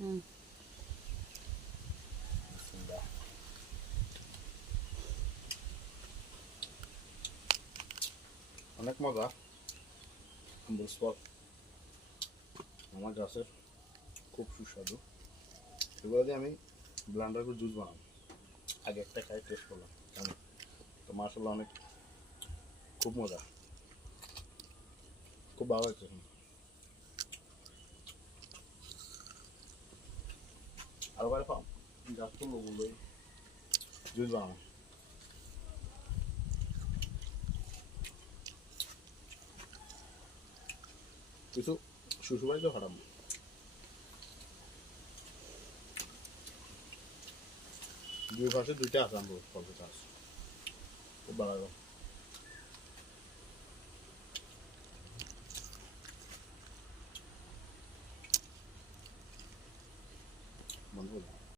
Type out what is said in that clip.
অনেক মজা স্পট আমার গাছের খুব সুস্বাদু এগুলো দিয়ে আমি ব্লেন্ডার করে জুস বানাবো আগে একটা খাই টেস্ট করলাম কেমন তো মাশাআল্লাহ অনেক খুব মজা খুব ভালো হয়েছে আর বাইরে পাম গাছ তো লোকগুলোই জুস বানাবো কিছু শ্বশুরবাড়িতে হারাম দুই পাশে দুইটা আছে আমরা ফল গাছ খুব ভালো লাগে বন্ধু